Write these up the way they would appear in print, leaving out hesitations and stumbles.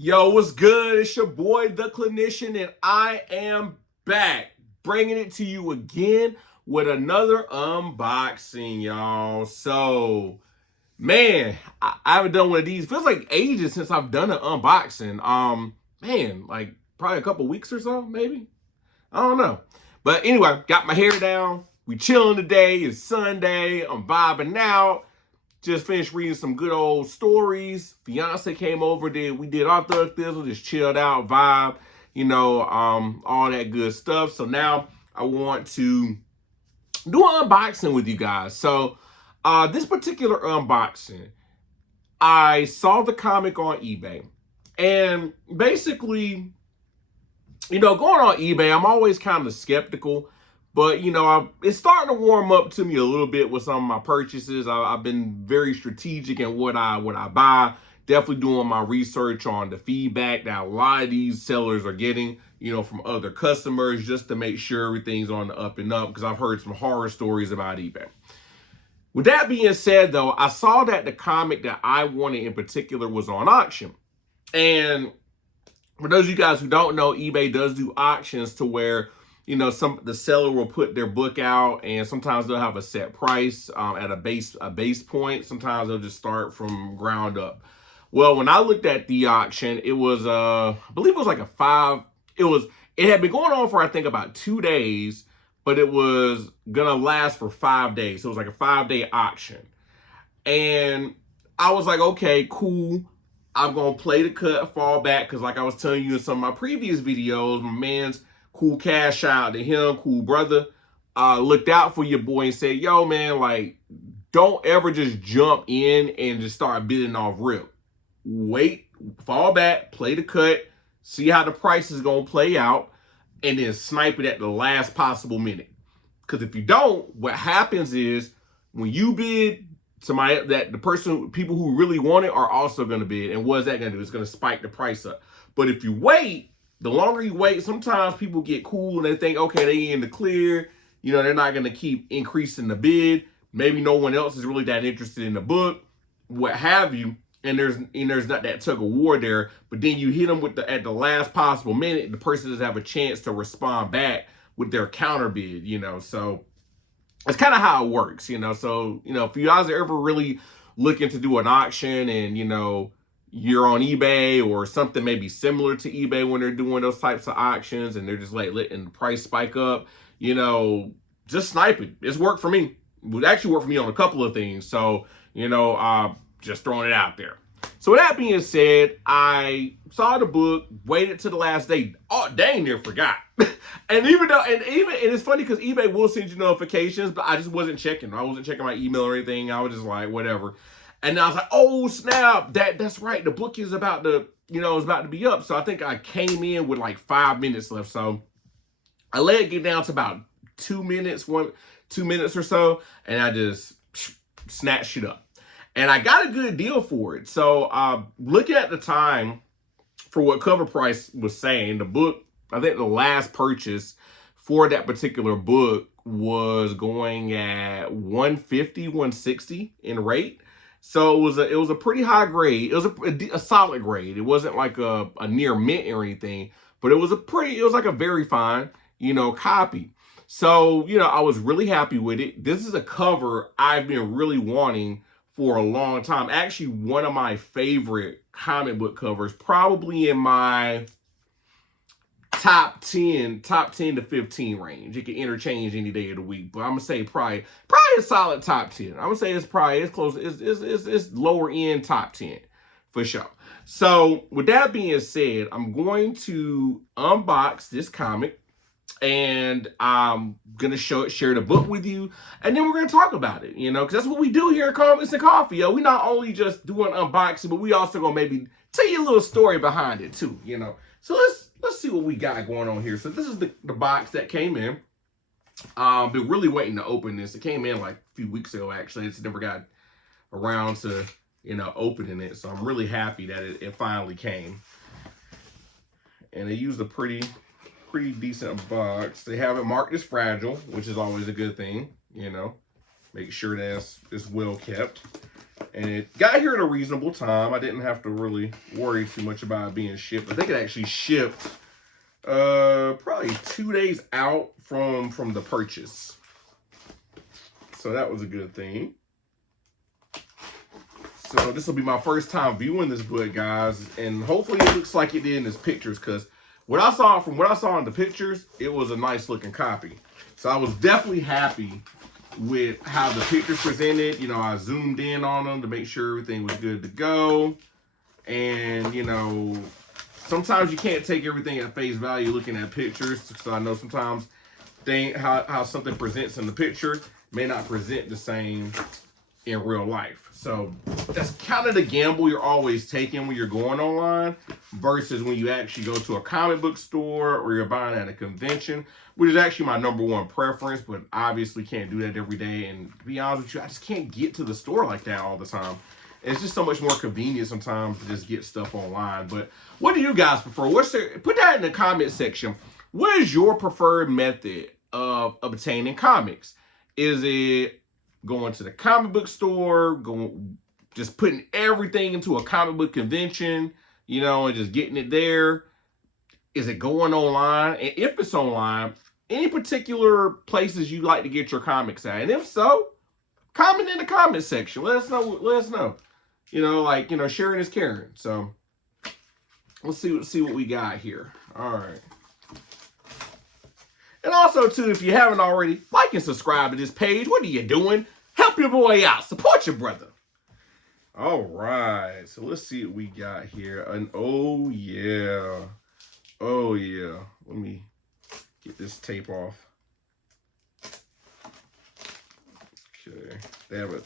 Yo, what's good? It's your boy, The Clinician, and I am back, bringing it to you again with another unboxing, y'all. So, man, I haven't done one of these. Feels like ages since I've done an unboxing. Man, like probably a couple weeks or so, maybe. I don't know. But anyway, got my hair down. We chilling today. It's Sunday. I'm vibing out. Just finished reading some good old stories. Fiance came over, we did our Thug Thizzle, just chilled out, vibe, all that good stuff. So now I want to do an unboxing with you guys. So this particular unboxing, I saw the comic on eBay. And basically, going on eBay, I'm always kind of skeptical. But, it's starting to warm up to me a little bit with some of my purchases. I've been very strategic in what I buy. Definitely doing my research on the feedback that a lot of these sellers are getting, from other customers, just to make sure everything's on the up and up, because I've heard some horror stories about eBay. With that being said, though, I saw that the comic that I wanted in particular was on auction. And for those of you guys who don't know, eBay does do auctions to where the seller will put their book out, and sometimes they'll have a set price at a base point. Sometimes they'll just start from ground up. Well, when I looked at the auction, it was I believe it was like it had been going on for I think about 2 days, but it was gonna last for 5 days. So it was like a 5-day auction. And I was like, okay, cool. I'm gonna play the cut, fall back, because like I was telling you in some of my previous videos, my man's Cool Cash out to him, cool brother, looked out for your boy and said, yo, man, like, don't ever just jump in and just start bidding off rip. Wait, fall back, play the cut, see how the price is going to play out, and then snipe it at the last possible minute. Because if you don't, what happens is when you bid, people who really want it are also going to bid. And what is that going to do? It's going to spike the price up. But if you wait, the longer you wait, sometimes people get cool and they think, okay, they in the clear. They're not going to keep increasing the bid. Maybe no one else is really that interested in the book, what have you. And there's not that tug of war there. But then you hit them at the last possible minute. The person doesn't have a chance to respond back with their counter bid. So it's kind of how it works. So if you guys are ever really looking to do an auction and you're on eBay or something maybe similar to eBay when they're doing those types of auctions and they're just like letting the price spike up, just snipe it. It's worked for me. It would actually work for me on a couple of things. So, just throwing it out there. So with that being said, I saw the book, waited to the last day. Oh, dang near forgot. and it's funny because eBay will send you notifications, but I just wasn't checking. I wasn't checking my email or anything. I was just like, whatever. And I was like, oh snap, that's right. The book is about to, it's about to be up. So I think I came in with like 5 minutes left. So I let it get down to about 2 minutes, 2 minutes or so, and I just snatched it up. And I got a good deal for it. So looking at the time for what cover price was saying, the book, I think the last purchase for that particular book was going at 150, 160 in rate. So it was a pretty high grade. It was a solid grade. It wasn't like a near mint or anything, but it was like a very fine, copy. So, I was really happy with it. This is a cover I've been really wanting for a long time. Actually, one of my favorite comic book covers, probably in my top 10 to 15 range. It can interchange any day of the week, but I'm gonna say probably a solid top 10. I'm gonna say it's close. It's lower end top 10 for sure. So with that being said, I'm going to unbox this comic, and I'm gonna share the book with you, and then we're gonna talk about it, because that's what we do here at Comics and Coffee. We not only just do an unboxing, but we also gonna maybe tell you a little story behind it too, So let's see what we got going on here. So this is the box that came in. Been really waiting to open this. It came in like a few weeks ago, actually. It's never got around to opening it, so I'm really happy that it finally came. And they used a pretty decent box. They have it marked as fragile, which is always a good thing, Make sure that it's well kept. And it got here at a reasonable time. I didn't have to really worry too much about it being shipped. I think it actually shipped probably 2 days out from the purchase. So that was a good thing. So this will be my first time viewing this book, guys, and hopefully it looks like it did in his pictures, because what I saw in the pictures, it was a nice looking copy. So I was definitely happy with how the pictures presented. You know, I zoomed in on them to make sure everything was good to go. And, you know, sometimes you can't take everything at face value looking at pictures. So I know sometimes how something presents in the picture may not present the same in real life. So that's kind of the gamble you're always taking when you're going online versus when you actually go to a comic book store or you're buying at a convention, which is actually my #1 preference, but obviously can't do that every day. And to be honest with you, I just can't get to the store like that all the time. It's just so much more convenient sometimes to just get stuff online. But what do you guys prefer? Put that in the comment section. What is your preferred method of obtaining comics? Is it going to the comic book store, just putting everything into a comic book convention, you know, and just getting it there? Is it going online? And if it's online, any particular places you like to get your comics at? And if so, comment in the comment section. Let us know. You know, like, you know, sharing is caring. So let's see what we got here. All right. And also, too, if you haven't already, like and subscribe to this page. What are you doing? Help your boy out. Support your brother. All right. So let's see what we got here. And oh, yeah. Oh, yeah. Let me get this tape off. Okay. They have it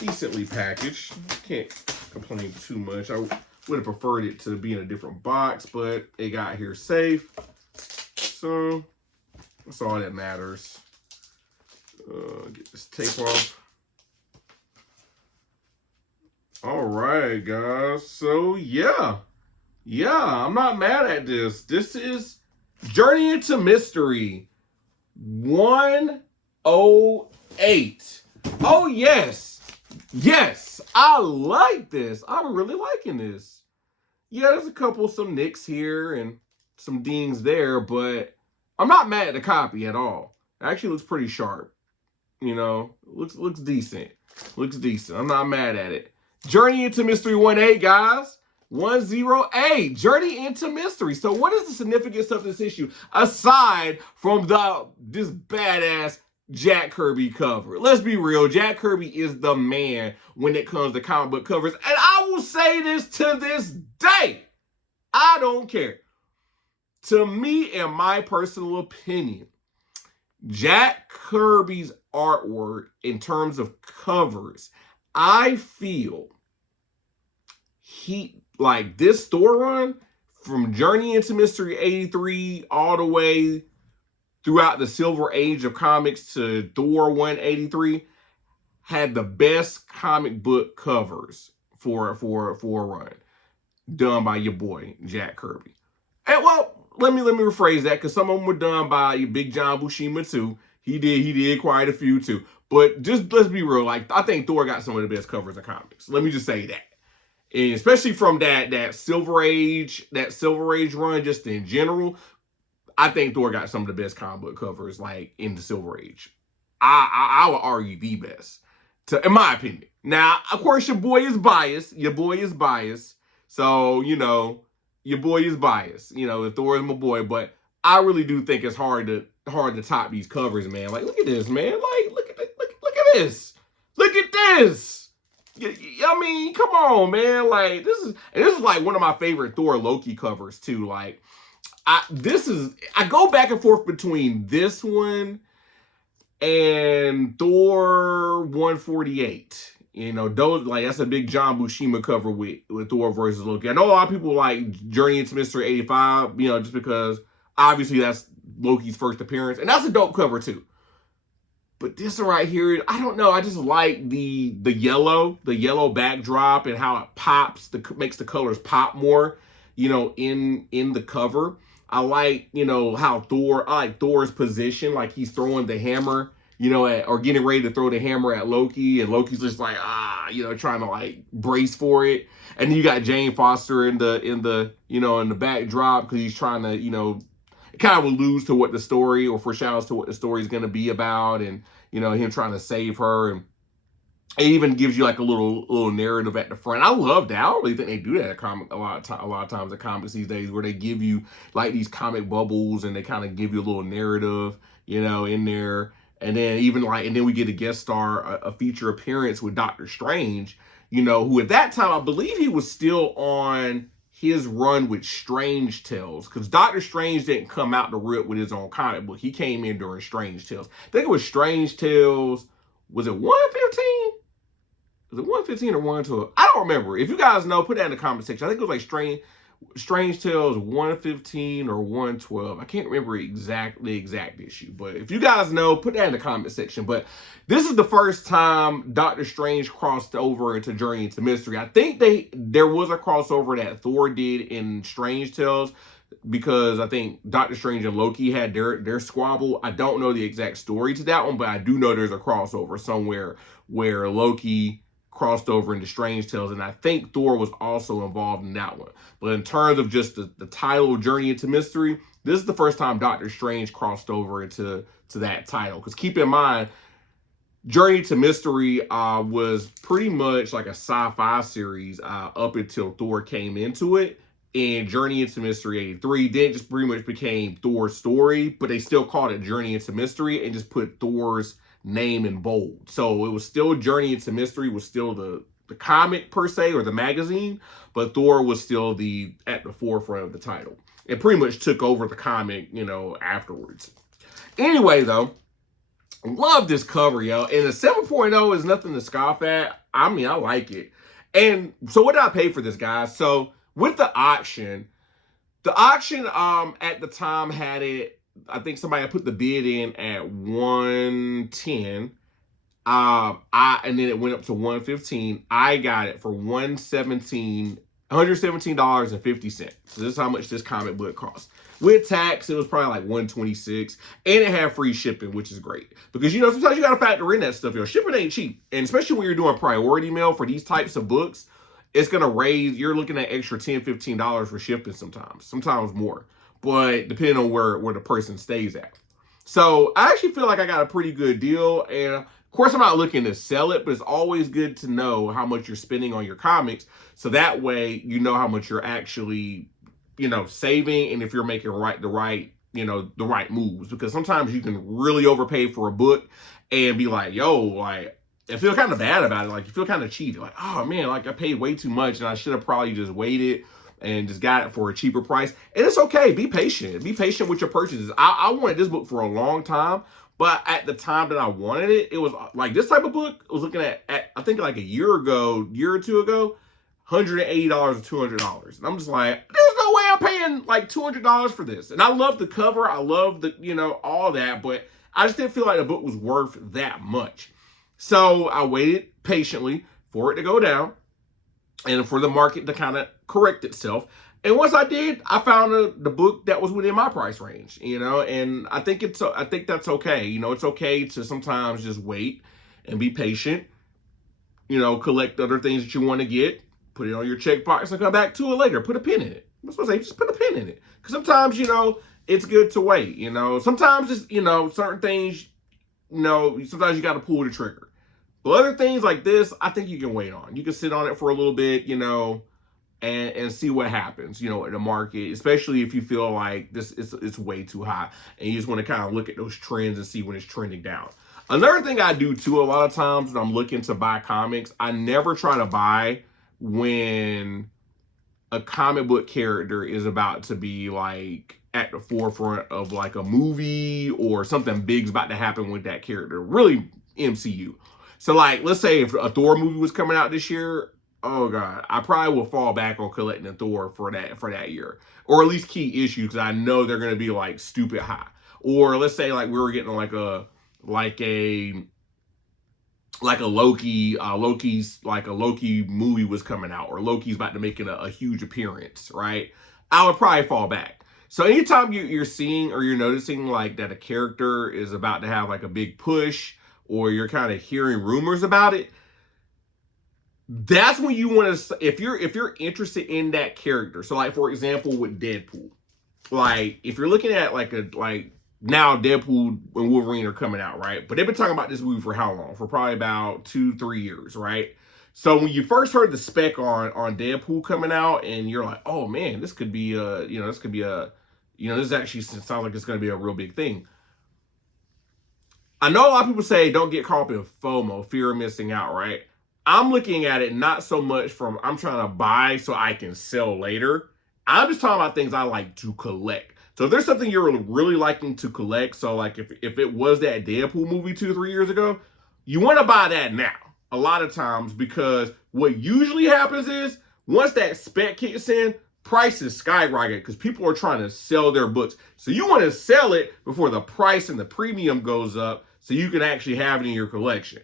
decently packaged. Can't complain too much. I would have preferred it to be in a different box, but it got here safe. So that's all that matters. Get this tape off. All right, guys. So yeah, I'm not mad at this. This is Journey into Mystery 108. Oh yes, I like this. I'm really liking this. Yeah, there's some nicks here and some dings there, but I'm not mad at the copy at all. It actually looks pretty sharp. You know, looks decent. Looks decent. I'm not mad at it. Journey into Mystery 1-8, guys. 108. Journey into Mystery. So what is the significance of this issue aside from this badass Jack Kirby cover? Let's be real. Jack Kirby is the man when it comes to comic book covers. And I will say this to this day. I don't care. To me, in my personal opinion, Jack Kirby's artwork in terms of covers, I feel this Thor run from Journey into Mystery 83 all the way throughout the Silver Age of comics to Thor 183 had the best comic book covers for a run done by your boy Jack Kirby. And well, let me rephrase that, because some of them were done by Big John Buscema too. He did quite a few too. But just let's be real, like I think Thor got some of the best covers of comics. Let me just say that. And especially from that Silver Age run, just in general, I think Thor got some of the best comic book covers like in the Silver Age. I would argue the best, in my opinion. Now, of course, your boy is biased. So, you know, your boy is biased. You know, Thor is my boy, but I really do think it's hard to top these covers, man. Like, look at this, man. Like, look at this. Look at this. I mean, come on, man. Like, this is like one of my favorite Thor Loki covers too. Like, I go back and forth between this one and Thor 148. You know, those, like, that's a big John Buscema cover with Thor versus Loki. I know a lot of people like Journey into Mystery 85, you know, just because obviously that's Loki's first appearance, and that's a dope cover too. But this one right here, I don't know. I just like the yellow backdrop and how it pops, makes the colors pop more, you know, in the cover. I like, you know, I like Thor's position, like he's throwing the hammer, or getting ready to throw the hammer at Loki, and Loki's just like, trying to like brace for it. And then you got Jane Foster in the backdrop because he's trying to, it kind of alludes to what the story, or foreshadows to what the story is going to be about, and him trying to save her, and it even gives you like a little narrative at the front. I love that. I don't really think they do that at a lot of times at comics these days, where they give you like these comic bubbles and they kind of give you a little narrative, in there. And then we get a guest star, a feature appearance with Doctor Strange, who at that time, I believe he was still on his run with Strange Tales, because Doctor Strange didn't come out the rip with his own comic book. He came in during Strange Tales. I think it was Strange Tales. Was it 115? Was it 115 or 112? I don't remember. If you guys know, put that in the comment section. I think it was like Strange Tales 115 or 112. I can't remember the exact issue. But if you guys know, put that in the comment section. But this is the first time Doctor Strange crossed over into Journey into Mystery. I think there was a crossover that Thor did in Strange Tales, because I think Doctor Strange and Loki had their squabble. I don't know the exact story to that one, but I do know there's a crossover somewhere where Loki crossed over into Strange Tales, and I think Thor was also involved in that one. But in terms of just the title, Journey into Mystery, this is the first time Doctor Strange crossed over into that title. Because keep in mind, Journey to Mystery was pretty much like a sci-fi series up until Thor came into it. And Journey into Mystery 83 then just pretty much became Thor's story, but they still called it Journey into Mystery and just put Thor's name in bold. So it was still Journey into Mystery, was still the comic per se, or the magazine, but Thor was still at the forefront of the title. It pretty much took over the comic, afterwards. Anyway, though, love this cover, yo. And the 7.0 is nothing to scoff at. I mean, I like it. And so what did I pay for this, guys? So with the auction at the time had it, I think somebody put the bid in at 110. And then it went up to 115. I got it for $117.50. So this is how much this comic book cost. With tax, it was probably like $126, and it had free shipping, which is great, because sometimes you gotta factor in that stuff. Shipping ain't cheap, and especially when you're doing priority mail for these types of books, it's gonna raise. You're looking at extra $10, $15 for shipping sometimes more, but depending on where the person stays at. So I actually feel like I got a pretty good deal, and of course I'm not looking to sell it, but it's always good to know how much you're spending on your comics, so that way you know how much you're actually saving, and if you're making the right moves, because sometimes you can really overpay for a book and be like, I feel kind of bad about it. Like, you feel kind of cheated. Like, oh man, like I paid way too much and I should have probably just waited and just got it for a cheaper price. And it's okay. Be patient. Be patient with your purchases. I wanted this book for a long time, but at the time that I wanted it, it was like this type of book. I was looking at I think like a year or two ago, $180 or $200. And I'm just like, there's no way I'm paying like $200 for this. And I love the cover. I love all that, but I just didn't feel like the book was worth that much. So I waited patiently for it to go down and for the market to kind of correct itself. And once I did, I found the book that was within my price range, and I think that's okay. It's okay to sometimes just wait and be patient, collect other things that you want to get, put it on your checkbox and come back to it later. Put a pin in it. That's what I say. Just put a pin in it. Because sometimes, it's good to wait, Sometimes it's, certain things, sometimes you got to pull the trigger. But other things like this, I think you can wait on. You can sit on it for a little bit, and see what happens, in the market, especially if you feel like it's way too high and you just want to kind of look at those trends and see when it's trending down. Another thing I do too, a lot of times when I'm looking to buy comics, I never try to buy when a comic book character is about to be like at the forefront of like a movie or something big's about to happen with that character. Really MCU. So like, let's say if a Thor movie was coming out this year, oh God, I probably will fall back on collecting a Thor for that year, or at least key issues, because I know they're going to be like stupid high. Or let's say like we were getting like a Loki, a Loki movie was coming out, or Loki's about to make a huge appearance, right? I would probably fall back. So anytime you're seeing or you're noticing like that a character is about to have like a big push, or you're kind of hearing rumors about it, that's when you want to, if you're interested in that character. So like for example with Deadpool, like if you're looking at like now Deadpool and Wolverine are coming out, right? But they've been talking about this movie for how long? For probably about 2-3 years, right? So when you first heard the spec on Deadpool coming out, and you're like, oh man, this could be this actually sounds like it's going to be a real big thing. I know a lot of people say don't get caught up in FOMO, fear of missing out, right? I'm looking at it not so much from I'm trying to buy so I can sell later. I'm just talking about things I like to collect. So if there's something you're really liking to collect, so like if it was that Deadpool movie 2 or 3 years ago, you want to buy that now. A lot of times, because what usually happens is once that spec kicks in, prices skyrocket because people are trying to sell their books. So you want to sell it before the price and the premium goes up so you can actually have it in your collection.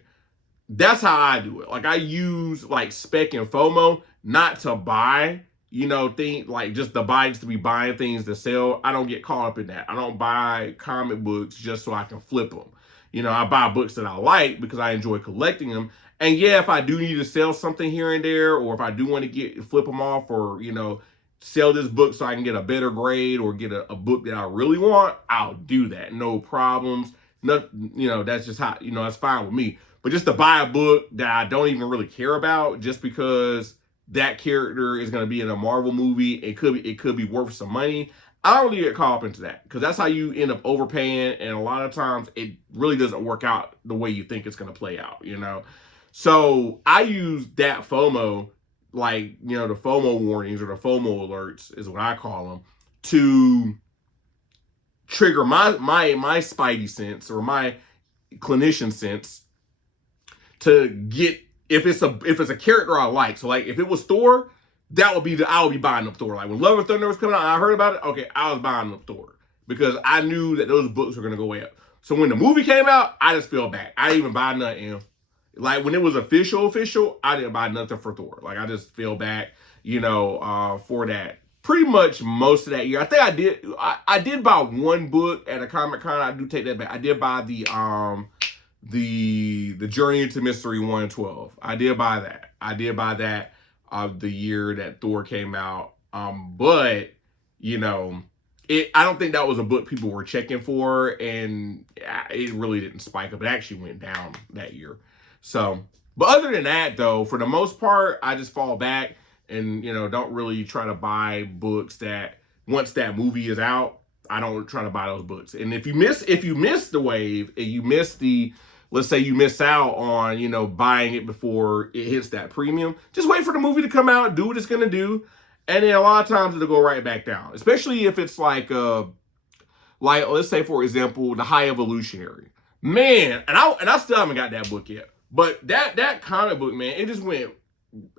That's how I do it. Like I use like spec and FOMO not to buy, things like just the buys to be buying things to sell. I don't get caught up in that. I don't buy comic books just so I can flip them. I buy books that I like because I enjoy collecting them. And yeah, if I do need to sell something here and there, or if I do want to flip them off, or sell this book so I can get a better grade or get a book that I really want, I'll do that. No problems. That's just how, that's fine with me. But just to buy a book that I don't even really care about just because that character is going to be in a Marvel movie, it could be worth some money, I don't really get caught up into that, because that's how you end up overpaying, and a lot of times it really doesn't work out the way you think it's going to play out, So I use that FOMO, like, the FOMO warnings or the FOMO alerts is what I call them, to trigger my spidey sense or my clinician sense to get, if it's a character I like. So like if it was Thor, I would be buying up Thor. Like when Love and Thunder was coming out and I heard about it, okay, I was buying up Thor because I knew that those books were gonna go way up. So when the movie came out, I just fell back. I didn't even buy nothing. Like when it was official, I didn't buy nothing for Thor. Like I just fell back, for that. Pretty much most of that year. I think I did buy one book at a Comic-Con. I do take that back. I did buy the Journey into Mystery 112. I did buy that of the year that Thor came out. But I don't think that was a book people were checking for, and it really didn't spike up. It actually went down that year. So, but other than that, though, for the most part, I just fall back and, don't really try to buy books that once that movie is out, I don't try to buy those books. And if you miss the wave and you miss let's say you miss out on, buying it before it hits that premium, just wait for the movie to come out, do what it's going to do. And then a lot of times it'll go right back down, especially if it's like let's say, for example, The High Evolutionary. Man, and I still haven't got that book yet. But that comic book, man, it just went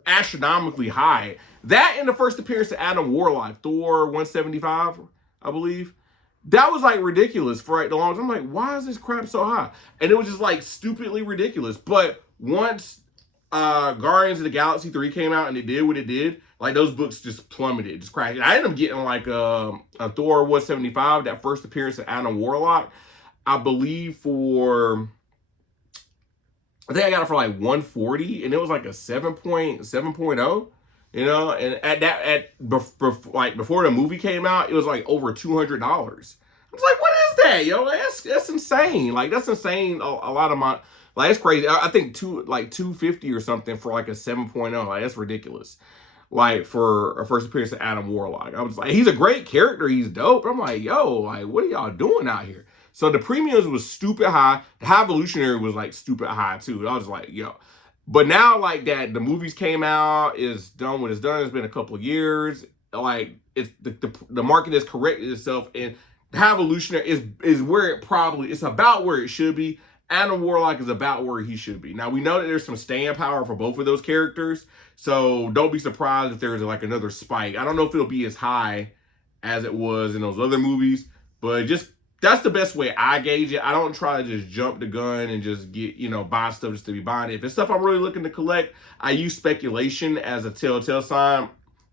astronomically high. That and the first appearance of Adam Warlock, Thor 175, I believe. That was like ridiculous for like the longest. I'm like, why is this crap so high? And it was just like stupidly ridiculous. But once Guardians of the Galaxy 3 came out and it did what it did, like those books just plummeted, just crashed. I ended up getting like a Thor 175, that first appearance of Adam Warlock, I believe I think I got it for like 140, and it was like a 7.0, and like before the movie came out, it was like over $200. I was like, what is that, yo? That's insane. Like that's insane. A lot of my, like, it's crazy. I think 250 or something for like a 7.0. Like that's ridiculous. Like for a first appearance of Adam Warlock, I was like, he's a great character. He's dope. But I'm like, yo, like what are y'all doing out here? So the premiums was stupid high. The High Evolutionary was like stupid high too. I was like, yo. But now like that, the movies came out, is done what it's done. It's been a couple of years. Like it's the market has corrected itself, and the High Evolutionary is where it's about where it should be. Adam Warlock is about where he should be. Now we know that there's some staying power for both of those characters, so don't be surprised if there's like another spike. I don't know if it'll be as high as it was in those other movies, but just that's the best way I gauge it. I don't try to just jump the gun and just get, buy stuff just to be buying it. If it's stuff I'm really looking to collect, I use speculation as a telltale sign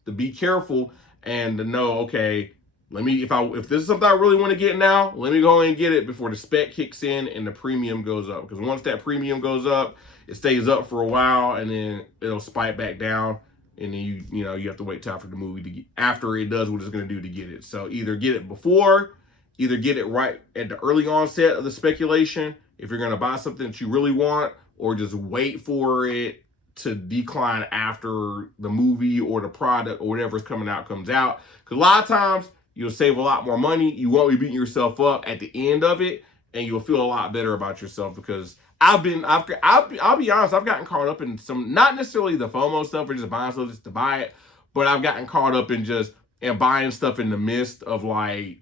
to be careful and to know, okay, if this is something I really want to get now, let me go and get it before the spec kicks in and the premium goes up. Because once that premium goes up, it stays up for a while and then it'll spike back down. And then you have to wait till after the movie to get, after it does what it's going to do to get it. So either get it before, either get it right at the early onset of the speculation if you're going to buy something that you really want, or just wait for it to decline after the movie or the product or whatever's coming out comes out. Because a lot of times you'll save a lot more money. You won't be beating yourself up at the end of it, and you'll feel a lot better about yourself. Because I'll be honest, I've gotten caught up in some, not necessarily the FOMO stuff or just buying stuff just to buy it, but I've gotten caught up in buying stuff in the midst of like,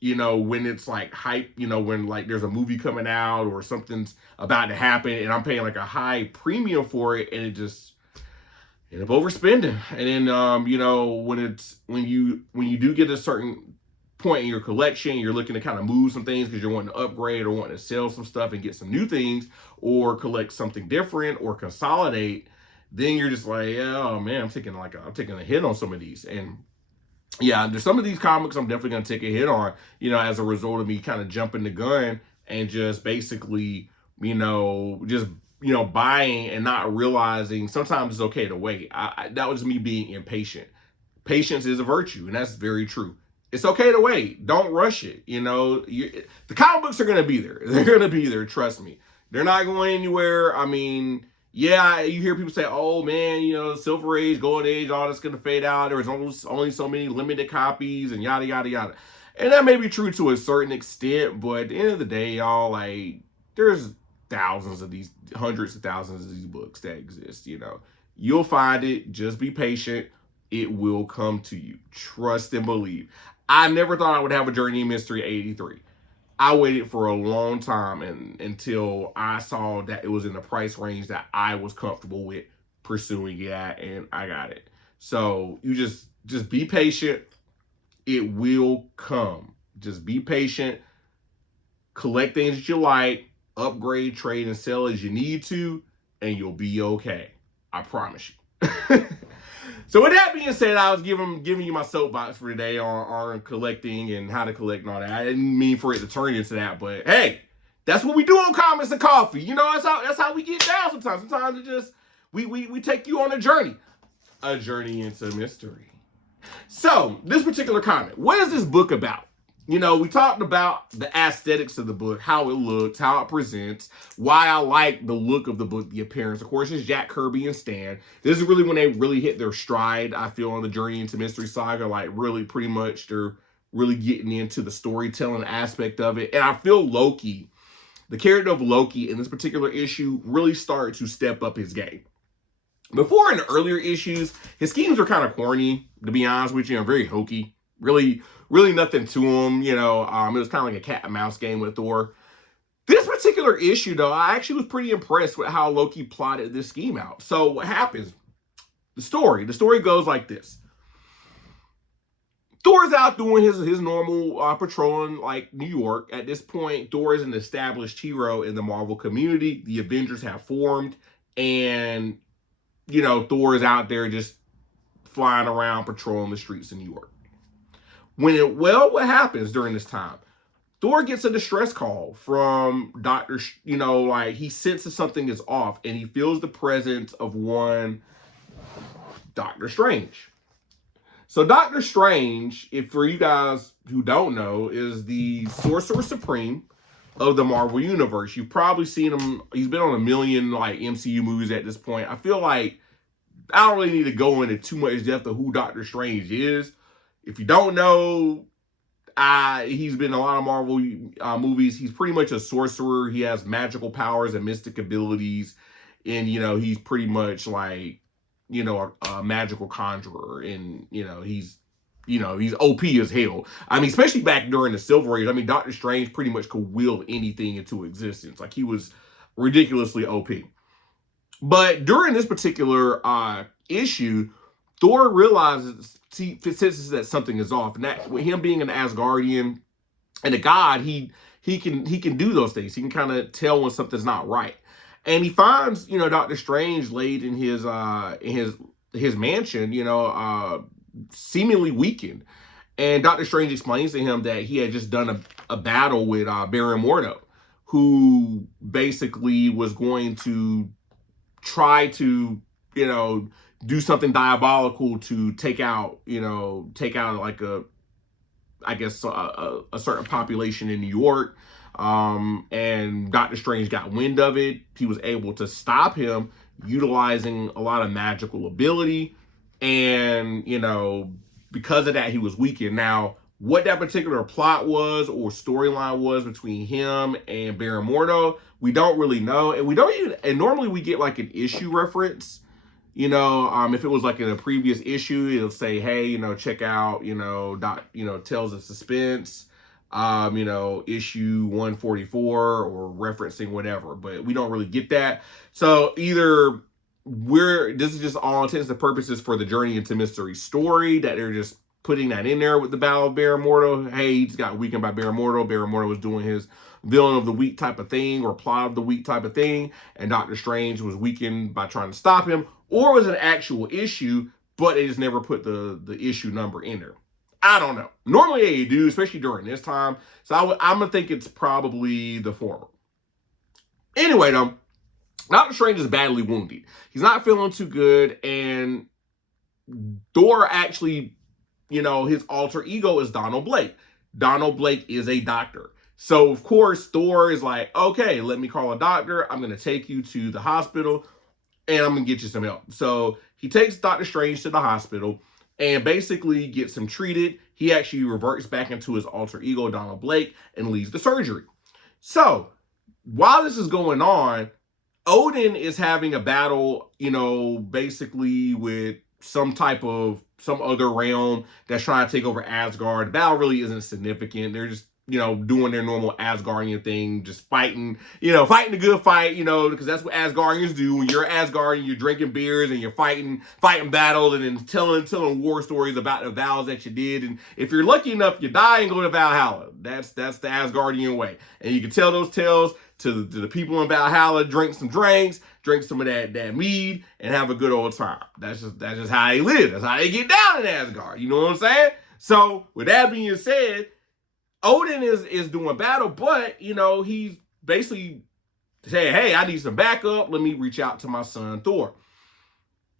when it's like hype, when like there's a movie coming out or something's about to happen and I'm paying like a high premium for it, and it just end up overspending. And then, when you do get a certain point in your collection, you're looking to kind of move some things because you're wanting to upgrade or wanting to sell some stuff and get some new things or collect something different or consolidate, then you're just like, oh man, I'm taking a hit on some of these. And yeah, there's some of these comics I'm definitely going to take a hit on, as a result of me kind of jumping the gun and just basically, buying and not realizing sometimes it's okay to wait. That was me being impatient. Patience is a virtue, and that's very true. It's okay to wait. Don't rush it. The comic books are going to be there. They're going to be there. Trust me. They're not going anywhere. I mean, yeah, you hear people say, oh man, Silver Age, Golden Age, all that's going to fade out. There was only so many limited copies and yada, yada, yada. And that may be true to a certain extent, but at the end of the day, y'all, like, there's thousands of these, hundreds of thousands of these books that exist, You'll find it. Just be patient. It will come to you. Trust and believe. I never thought I would have a Journey of Mystery 83. I waited for a long time until I saw that it was in the price range that I was comfortable with pursuing it at, and I got it. So you just be patient. It will come. Just be patient. Collect things that you like. Upgrade, trade, and sell as you need to, and you'll be okay. I promise you. So with that being said, I was giving you my soapbox for today on collecting and how to collect and all that. I didn't mean for it to turn into that, but hey, that's what we do on Comics and Coffee. That's how we get down sometimes. Sometimes it just we take you on a journey into mystery. So this particular comic, what is this book about? We talked about the aesthetics of the book, how it looks, how it presents, why I like the look of the book, the appearance. Of course, it's Jack Kirby and Stan. This is really when they really hit their stride, I feel, on the Journey into Mystery Saga. Like, really, pretty much, they're really getting into the storytelling aspect of it. And I feel Loki, the character of Loki in this particular issue, really started to step up his game. Before, in the earlier issues, his schemes were kind of corny, to be honest with you, and very hokey. Really nothing to him, it was kind of like a cat and mouse game with Thor. This particular issue, though, I actually was pretty impressed with how Loki plotted this scheme out. So what happens? The story goes like this. Thor's out doing his normal patrolling like New York. At this point, Thor is an established hero in the Marvel community. The Avengers have formed, and Thor is out there just flying around patrolling the streets of New York. What happens during this time? Thor gets a distress call from Dr. He senses something is off, and he feels the presence of one Doctor Strange. So Doctor Strange, if for you guys who don't know, is the Sorcerer Supreme of the Marvel Universe. You've probably seen him. He's been on a million MCU movies at this point. I feel like I don't really need to go into too much depth of who Doctor Strange is. If you don't know, he's been in a lot of Marvel movies. He's pretty much a sorcerer. He has magical powers and mystic abilities. And, he's pretty much like, a magical conjurer. And, he's OP as hell. I mean, especially back during the Silver Age. I mean, Doctor Strange pretty much could will anything into existence. Like, he was ridiculously OP. But during this particular issue, Thor realizes, he senses that something is off, and that with him being an Asgardian and a god, he can do those things. He can kind of tell when something's not right, and he finds Doctor Strange laid in his mansion, seemingly weakened, And Doctor Strange explains to him that he had just done a battle with Baron Mordo, who basically was going to try to, do something diabolical to take out like a certain population in New York. And Doctor Strange got wind of it. He was able to stop him utilizing a lot of magical ability. And, because of that, he was weakened. Now, what that particular plot was or storyline was between him and Baron Mordo, we don't really know. And we don't even, and normally we get like an issue reference. If it was like in a previous issue, it'll say, hey, check out, Tales of Suspense, issue 144 or referencing whatever, but we don't really get that. So either this is just all intents and purposes for the Journey into Mystery story that they're just putting that in there with the Battle of Baron Mordo. Hey, he just got weakened by Baron Mordo. Baron Mordo was doing his villain of the week type of thing or plot of the week type of thing, and Doctor Strange was weakened by trying to stop him, or it was an actual issue, but they just never put the issue number in there. I don't know. Normally they do, especially during this time. So I'm going to think it's probably the former. Anyway, though, Doctor Strange is badly wounded. He's not feeling too good, and Thor actually, his alter ego is Donald Blake. Donald Blake is a doctor. So, of course, Thor is like, okay, let me call a doctor. I'm going to take you to the hospital, and I'm going to get you some help. So he takes Doctor Strange to the hospital and basically gets him treated. He actually reverts back into his alter ego, Donald Blake, and leaves the surgery. So while this is going on, Odin is having a battle, basically with some other realm that's trying to take over Asgard. The battle really isn't significant. They're just, doing their normal Asgardian thing, just fighting the good fight, because that's what Asgardians do. When you're Asgardian, you're drinking beers and you're fighting battles and then telling war stories about the vows that you did. And if you're lucky enough, you die and go to Valhalla. That's the Asgardian way. And you can tell those tales to the people in Valhalla, drink some drinks, drink some of that mead, and have a good old time. That's just how they live. That's how they get down in Asgard. You know what I'm saying? So with that being said, Odin is doing battle, but, he's basically saying, hey, I need some backup. Let me reach out to my son, Thor.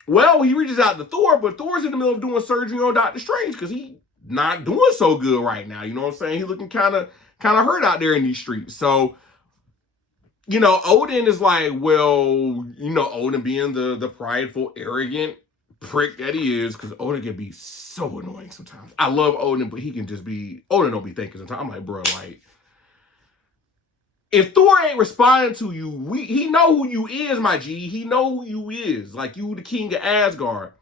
Well, he reaches out to Thor, but Thor's in the middle of doing surgery on Doctor Strange because he's not doing so good right now. You know what I'm saying? He's looking kind of hurt out there in these streets. So, Odin is like, well, Odin being the prideful, arrogant prick that he is, because Odin can be so annoying sometimes. I love Odin, but he can just be, Odin don't be thinking sometimes. I'm like, bro, like, if Thor ain't responding to you, he know who you is, my G. He know who you is. Like, you the king of Asgard.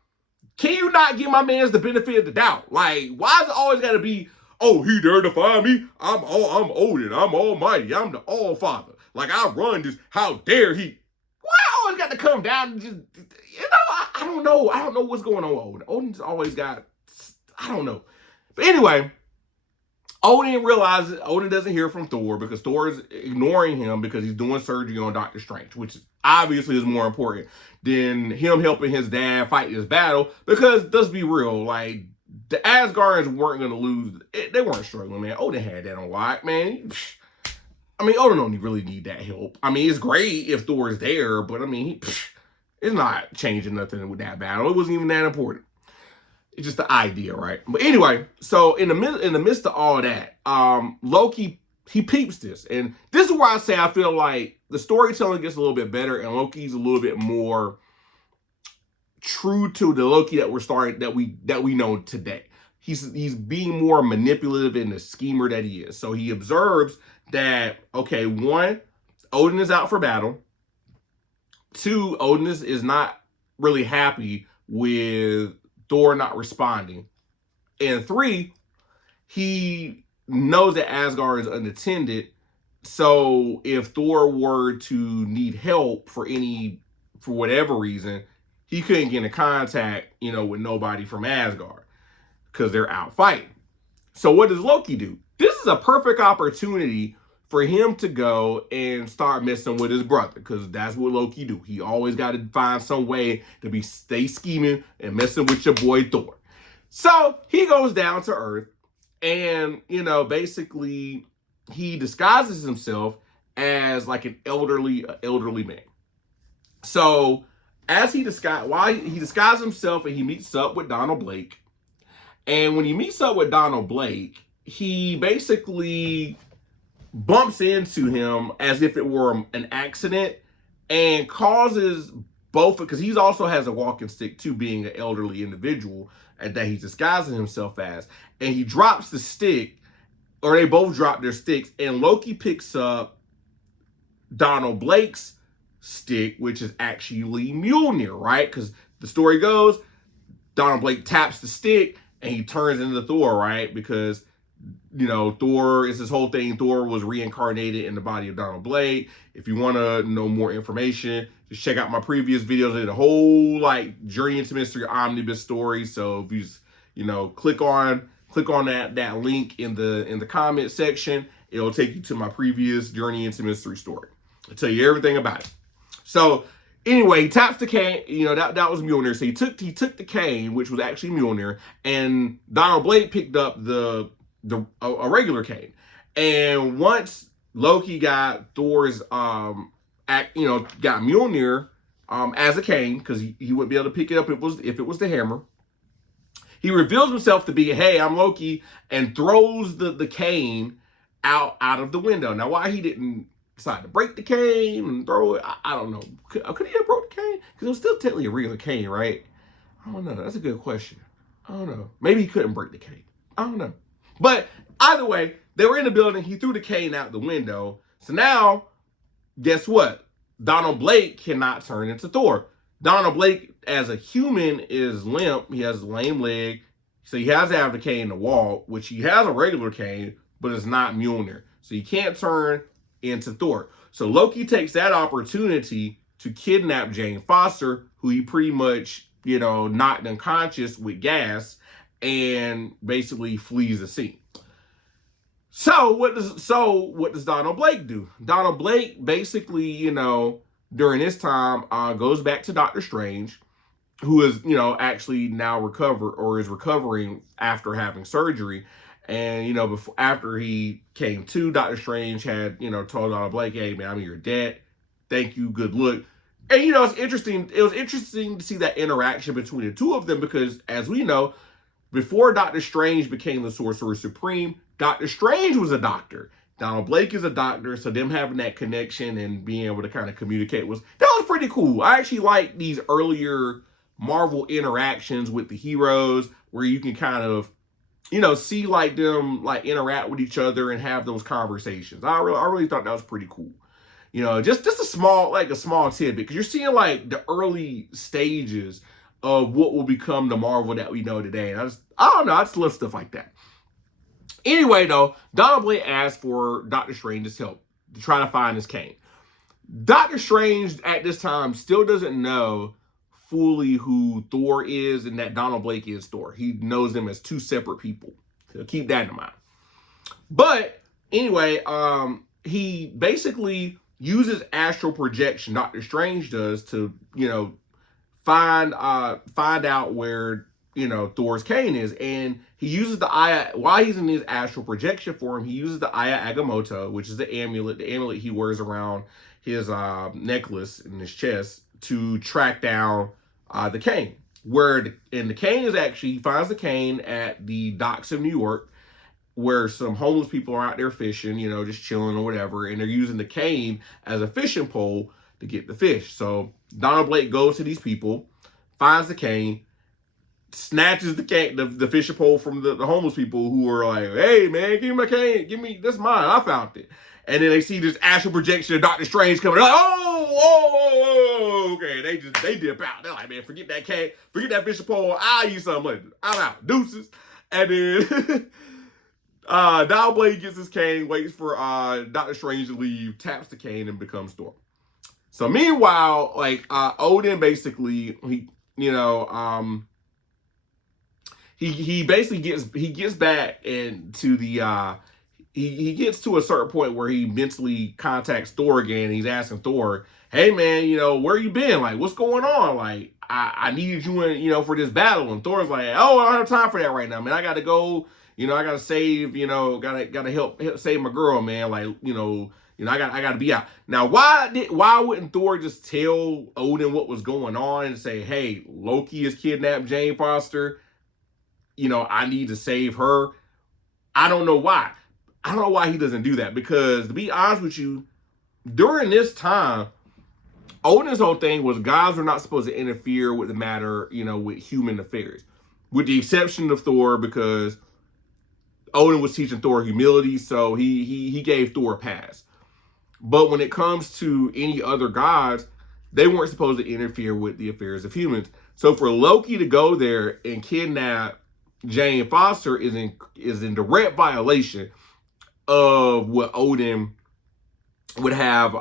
Can you not give my mans the benefit of the doubt? Like, why is it always got to be, oh, he dare defy me? I'm Odin. I'm almighty. I'm the all-father. Like, I run this. How dare he? Why I always got to come down and just, I don't know. I don't know what's going on with Odin. Odin's always got, I don't know. But anyway, Odin realizes Odin doesn't hear from Thor because Thor is ignoring him because he's doing surgery on Doctor Strange, which obviously is more important than him helping his dad fight this battle. Because let's be real, like, the Asgardians weren't going to lose. They weren't struggling, man. Odin had that on lock, man. I mean, Odin don't really need that help. I mean, it's great if Thor is there, but I mean, it's not changing nothing with that battle. It wasn't even that important. It's just the idea, right? But anyway, so in the midst of all that, Loki, he peeps this. And this is where I say I feel like the storytelling gets a little bit better and Loki's a little bit more true to the Loki that we know today. He's being more manipulative in the schemer that he is. So he observes that, okay, one, Odin is out for battle. Two, Odin is not really happy with Thor not responding. And three, he knows that Asgard is unattended. So if Thor were to need help for whatever reason, he couldn't get in contact, with nobody from Asgard because they're out fighting. So what does Loki do? This is a perfect opportunity for him to go and start messing with his brother, because that's what Loki do. He always got to find some way to stay scheming and messing with your boy Thor. So he goes down to Earth And, you know, basically he disguises himself as like an elderly man. So as he disguises himself and he meets up with Donald Blake. And when he meets up with Donald Blake, he basically bumps into him as if it were an accident and causes both, because he also has a walking stick too, being an elderly individual that he's disguising himself as. And he drops the stick, or they both drop their sticks, and Loki picks up Donald Blake's stick, which is actually Mjolnir, right? Because the story goes, Donald Blake taps the stick and he turns into Thor, right? Because, you know, Thor is this whole thing. Thor was reincarnated in the body of Donald Blake. If you want to know more information, just check out my previous videos. I did a whole like Journey into Mystery omnibus story. So if you just, you know, click on that link in the comment section, it'll take you to my previous Journey into Mystery story. I'll tell you everything about it. So anyway, he taps the cane. You know, that was Mjolnir. So he took the cane, which was actually Mjolnir, and Donald Blake picked up a regular cane. And once Loki got Thor's got Mjolnir as a cane, because he wouldn't be able to pick it up if it was the hammer. He reveals himself to be, hey, I'm Loki, and throws the cane out of the window. Now, why he didn't decide to break the cane and throw it, I don't know. Could he have broke the cane? Because it was still technically a regular cane, right? I don't know. That's a good question. I don't know. Maybe he couldn't break the cane. I don't know. But either way, they were in the building. He threw the cane out the window. So now, guess what? Donald Blake cannot turn into Thor. Donald Blake, as a human, is limp. He has a lame leg. So he has to have the cane to walk, which he has a regular cane, but it's not Mjolnir. So he can't turn into Thor. So Loki takes that opportunity to kidnap Jane Foster, who he pretty much, you know, knocked unconscious with gas, and basically flees the scene. So what does Donald Blake do? Donald Blake basically, you know, during this time goes back to Doctor Strange, who is, you know, actually now is recovering after having surgery. And, you know, after he came to, Doctor Strange had, you know, told Donald Blake, hey, man, I'm your dad. Thank you. Good luck. And, you know, it's interesting. It was interesting to see that interaction between the two of them, because, as we know, before Doctor Strange became the Sorcerer Supreme, Doctor Strange was a doctor. Donald Blake is a doctor, so them having that connection and being able to kind of communicate was pretty cool. I actually like these earlier Marvel interactions with the heroes, where you can kind of, you know, see like them like interact with each other and have those conversations. I really thought that was pretty cool. You know, just a small tidbit, because you're seeing like the early stages of what will become the Marvel that we know today. And I don't know, I just love stuff like that. Anyway, though, Donald Blake asked for Doctor Strange's help to try to find his cane. Doctor Strange at this time still doesn't know fully who Thor is and that Donald Blake is Thor. He knows them as two separate people. So keep that in mind. But anyway, he basically uses astral projection, Doctor Strange does, to, you know, find out where, you know, Thor's cane is. And he uses while he's in his astral projection form, he uses the Aya Agamotto, which is the amulet he wears around his necklace in his chest, to track down the cane. The cane is actually, he finds the cane at the docks of New York, where some homeless people are out there fishing, you know, just chilling or whatever, and they're using the cane as a fishing pole to get the fish. So Donald Blake goes to these people, finds the cane, snatches the cane, the fishing pole from the homeless people, who are like, hey man, give me my cane, that's mine, I found it. And then they see this astral projection of Doctor Strange coming, like, oh, okay, they dip out. They're like, man, forget that cane, forget that fishing pole, I'll use something later, I'm out, deuces. And then Donald Blake gets his cane, waits for Doctor Strange to leave, taps the cane, and becomes Thor. So meanwhile, like Odin basically, he basically gets back into the he gets to a certain point where he mentally contacts Thor again. And he's asking Thor, hey man, you know, where you been? Like, what's going on? Like, I needed you in, you know, for this battle. And Thor's like, oh, I don't have time for that right now, man. I got to go, I gotta save, gotta help save my girl, man. Like, I gotta be out. Now, why wouldn't Thor just tell Odin what was going on and say, hey, Loki has kidnapped Jane Foster. I need to save her. I don't know why. I don't know why he doesn't do that, because to be honest with you, during this time, Odin's whole thing was gods were not supposed to interfere with the matter, with human affairs, with the exception of Thor, because Odin was teaching Thor humility, so he gave Thor a pass. But when it comes to any other gods, they weren't supposed to interfere with the affairs of humans. So for Loki to go there and kidnap Jane Foster is in direct violation of what Odin would have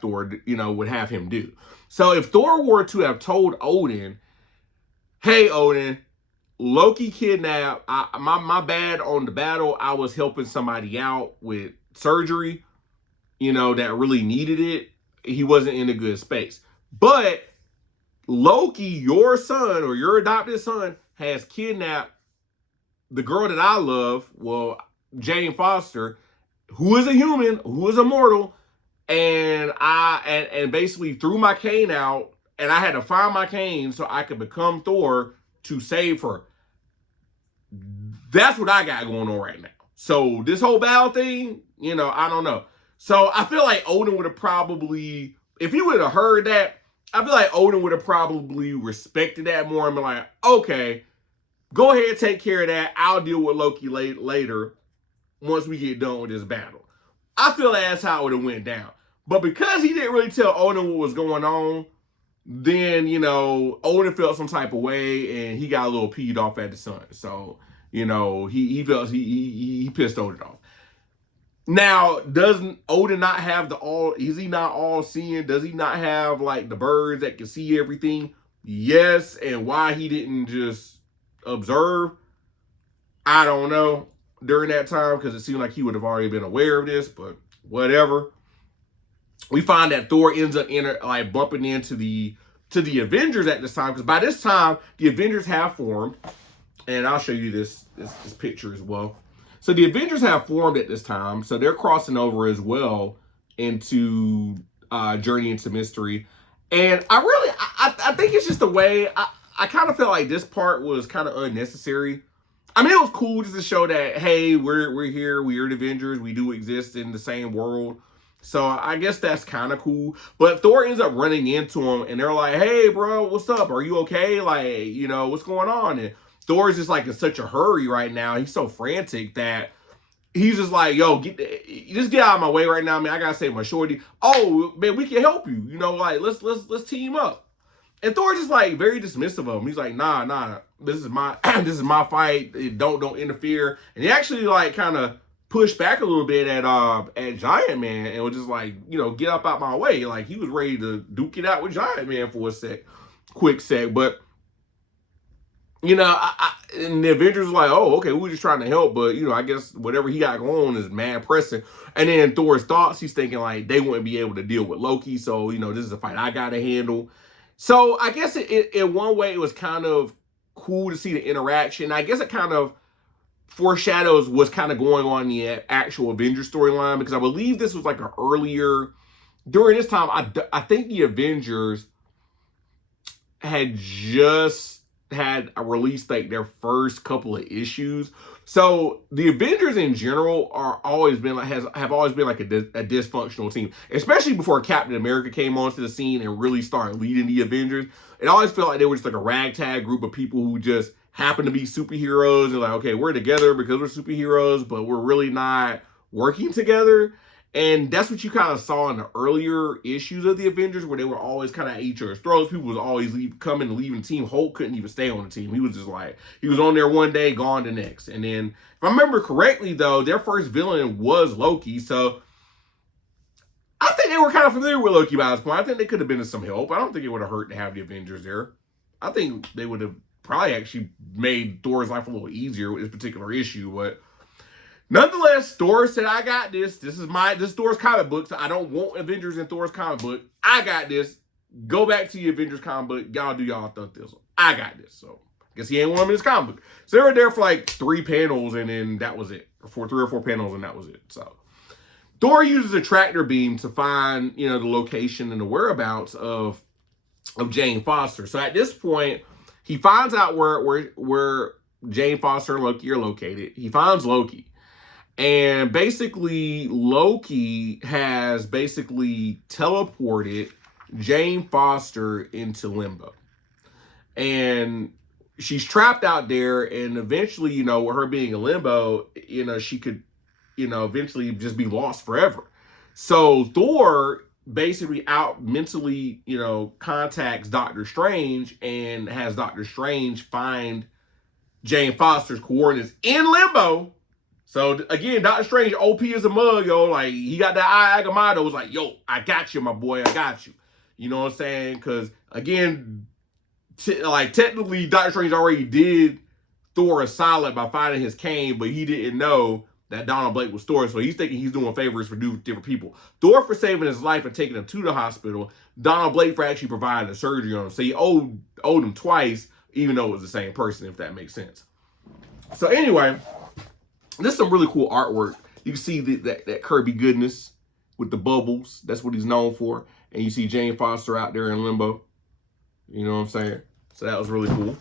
Thor, would have him do. So if Thor were to have told Odin, hey Odin, Loki kidnapped, my bad on the battle, I was helping somebody out with surgery, that really needed it. He wasn't in a good space. But Loki, your son or your adopted son, has kidnapped the girl that I love, Jane Foster, who is a human, who is a mortal, and I basically threw my cane out, and I had to find my cane so I could become Thor to save her. That's what I got going on right now. So this whole battle thing, I don't know. So I feel like Odin would have probably, if he would have heard that, I feel like Odin would have probably respected that more and been like, okay, go ahead, take care of that. I'll deal with Loki later once we get done with this battle. I feel like that's how it would have went down. But because he didn't really tell Odin what was going on, then, Odin felt some type of way and he got a little peed off at the sun. So, he felt he pissed Odin off. Now, doesn't Odin not have is he not all seeing? Does he not have like the birds that can see everything? Yes. And why he didn't just observe, I don't know, during that time, because it seemed like he would have already been aware of this, but whatever. We find that Thor ends up bumping into the Avengers at this time, because by this time the Avengers have formed, and I'll show you this picture as well. So the Avengers have formed at this time, so they're crossing over as well into Journey into Mystery. And I think it's just the way, I kind of felt like this part was kind of unnecessary. I mean, it was cool just to show that, hey, we're here, we're the Avengers, we do exist in the same world. So I guess that's kind of cool. But Thor ends up running into him, and they're like, hey, bro, what's up? Are you okay? Like, what's going on? And Thor's just like in such a hurry right now. He's so frantic that he's just like, yo, just get out of my way right now, man. I gotta save my shorty. Oh, man, we can help you. Let's team up. And Thor's just like very dismissive of him. He's like, nah, this is my this is my fight. Don't interfere. And he actually like kind of pushed back a little bit at Giant Man and was just like, get up out my way. Like he was ready to duke it out with Giant Man for a quick sec. But and the Avengers was like, oh, okay, we were just trying to help, but I guess whatever he got going on is mad pressing. And then Thor's thoughts, he's thinking like they wouldn't be able to deal with Loki, so this is a fight I gotta handle. So I guess in one way it was kind of cool to see the interaction. I guess it kind of foreshadows what's kind of going on in the actual Avengers storyline, because I believe this was like an earlier, during this time, I think the Avengers had just had a release like their first couple of issues. So the Avengers in general have always been like a dysfunctional team, especially before Captain America came onto the scene and really started leading the Avengers. It always felt like they were just like a ragtag group of people who just happen to be superheroes. They're like, okay, we're together because we're superheroes, but we're really not working together. And that's what you kind of saw in the earlier issues of the Avengers, where they were always kind of at each other's throats. People was always coming and leaving the team. Hulk couldn't even stay on the team. He was just like, he was on there one day, gone the next. And then, if I remember correctly, though, their first villain was Loki. So I think they were kind of familiar with Loki by this point. I think they could have been of some help. I don't think it would have hurt to have the Avengers there. I think they would have probably actually made Thor's life a little easier with this particular issue, but nonetheless, Thor said, I got this. This is Thor's comic book. So I don't want Avengers in Thor's comic book. I got this. Go back to your Avengers comic book. Y'all do y'all stuff this. I got this. So Because he ain't want him in his comic book. So they were there for like 3 panels, and then that was it. For 3 or 4 panels, and that was it. So Thor uses a tractor beam to find, you know, the location and the whereabouts of Jane Foster. So at this point, he finds out where Jane Foster and Loki are located. He finds Loki. And basically, Loki has basically teleported Jane Foster into limbo. And she's trapped out there, and eventually, you know, with her being in limbo, you know, she could, you know, eventually just be lost forever. So Thor basically out mentally, you know, contacts Doctor Strange and has Doctor Strange find Jane Foster's coordinates in limbo. So again, Doctor Strange OP as a mug, yo. Like, he got that eye Agamotto. Was like, yo, I got you, my boy, I got you. You know what I'm saying? Because again, technically, Doctor Strange already did Thor a solid by finding his cane, but he didn't know that Donald Blake was Thor, so he's thinking he's doing favors for different people. Thor for saving his life and taking him to the hospital. Donald Blake for actually providing the surgery on him. So he owed him twice, even though it was the same person, if that makes sense. So anyway, this is some really cool artwork. You can see that Kirby goodness with the bubbles. That's what he's known for. And you see Jane Foster out there in limbo. You know what I'm saying? So that was really cool.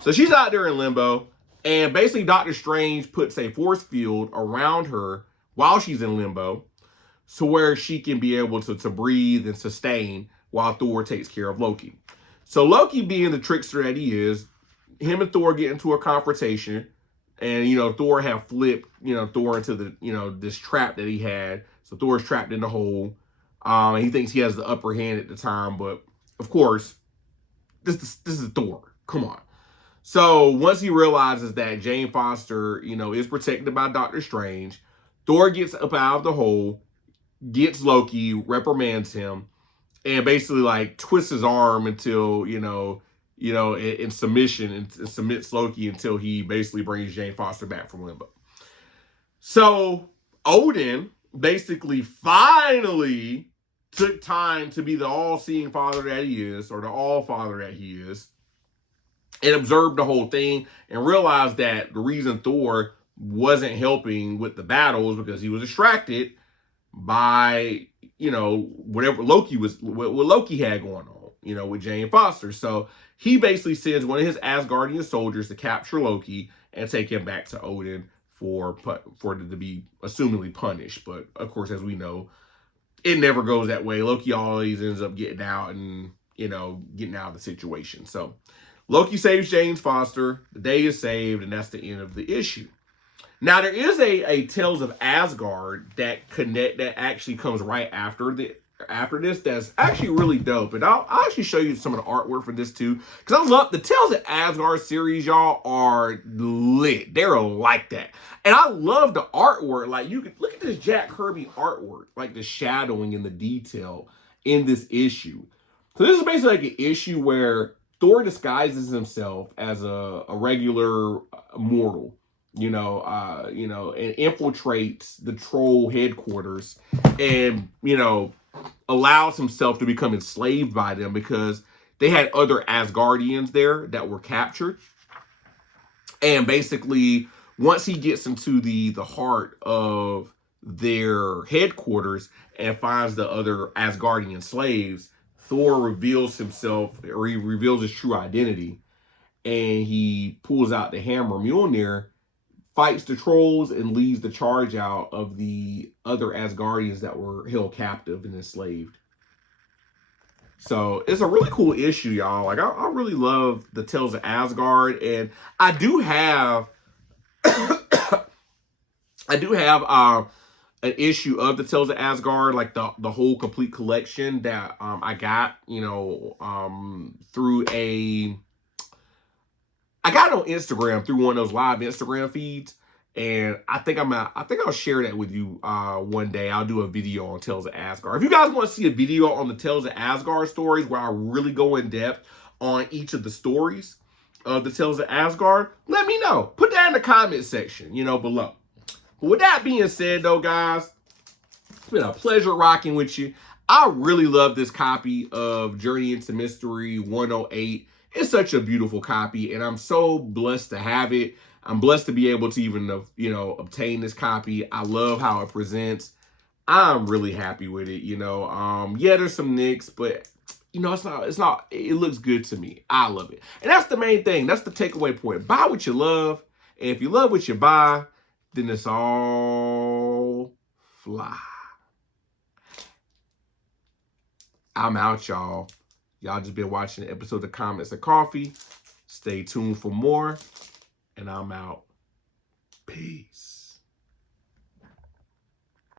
So she's out there in limbo. And basically Doctor Strange puts a force field around her while she's in limbo, so where she can be able to breathe and sustain while Thor takes care of Loki. So Loki, being the trickster that he is, him and Thor get into a confrontation. And, you know, Thor have flipped, you know, Thor into the, you know, this trap that he had. So Thor's trapped in the hole. And he thinks he has the upper hand at the time. But, of course, this is Thor. Come on. So once he realizes that Jane Foster, you know, is protected by Doctor Strange, Thor gets up out of the hole, gets Loki, reprimands him, and basically, like, twists his arm until, in submission, and submits Loki until he basically brings Jane Foster back from limbo. So Odin basically finally took time to be the all-seeing father that he is, or the all-father that he is, and observed the whole thing and realized that the reason Thor wasn't helping with the battle was because he was distracted by, you know, whatever what Loki had going on, you know, with Jane Foster. So he basically sends one of his Asgardian soldiers to capture Loki and take him back to Odin for it to be assumingly punished. But of course, as we know, it never goes that way. Loki always ends up getting out and, you know, getting out of the situation. So Loki saves Jane Foster, the day is saved, and that's the end of the issue. Now, there is a Tales of Asgard that actually comes right after this. That's actually really dope, and I'll actually show you some of the artwork for this too, because I love the Tales of Asgard series. Y'all are lit; they're like that, and I love the artwork. Like, you can look at this Jack Kirby artwork, like the shadowing and the detail in this issue. So this is basically like an issue where Thor disguises himself as a regular mortal. And infiltrates the troll headquarters and, you know, allows himself to become enslaved by them because they had other Asgardians there that were captured. And basically, once he gets into the heart of their headquarters and finds the other Asgardian slaves, Thor reveals himself, or he reveals his true identity, and he pulls out the hammer Mjolnir, fights the trolls, and leads the charge out of the other Asgardians that were held captive and enslaved. So it's a really cool issue, y'all. Like, I really love the Tales of Asgard, and I do have an issue of the Tales of Asgard, like the whole complete collection that I got, through I got it on Instagram through one of those live Instagram feeds, and I think I'll share that with you one day. I'll do a video on Tales of Asgard. If you guys want to see a video on the Tales of Asgard stories where I really go in depth on each of the stories of the Tales of Asgard, let me know. Put that in the comment section, below. But with that being said, though, guys, it's been a pleasure rocking with you. I really love this copy of Journey into Mystery 108. It's such a beautiful copy, and I'm so blessed to have it. I'm blessed to be able to even, obtain this copy. I love how it presents. I'm really happy with it. Yeah, there's some nicks, but it looks good to me. I love it. And that's the main thing. That's the takeaway point. Buy what you love. And if you love what you buy, then it's all fly. I'm out, y'all. Y'all just been watching the episode of Comments of Coffee. Stay tuned for more. And I'm out. Peace.